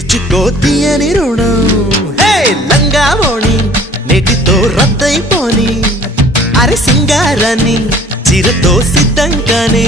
తీర్చుకో తీయని రుణం హే లంగావోణి నేటితో రద్దయిపోని అరే సింగారాన్ని చిరతో సిద్ధంగానే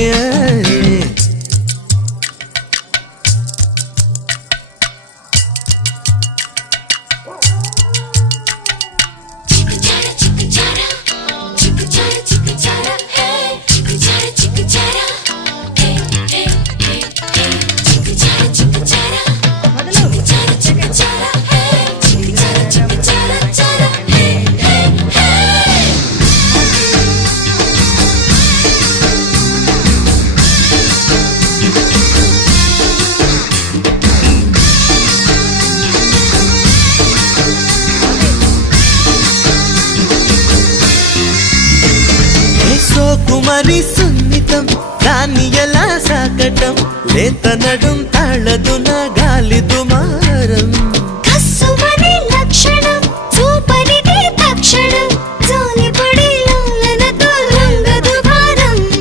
కుమరి సున్నితం దాన్ని ఎలా సాకటం లేత నడుం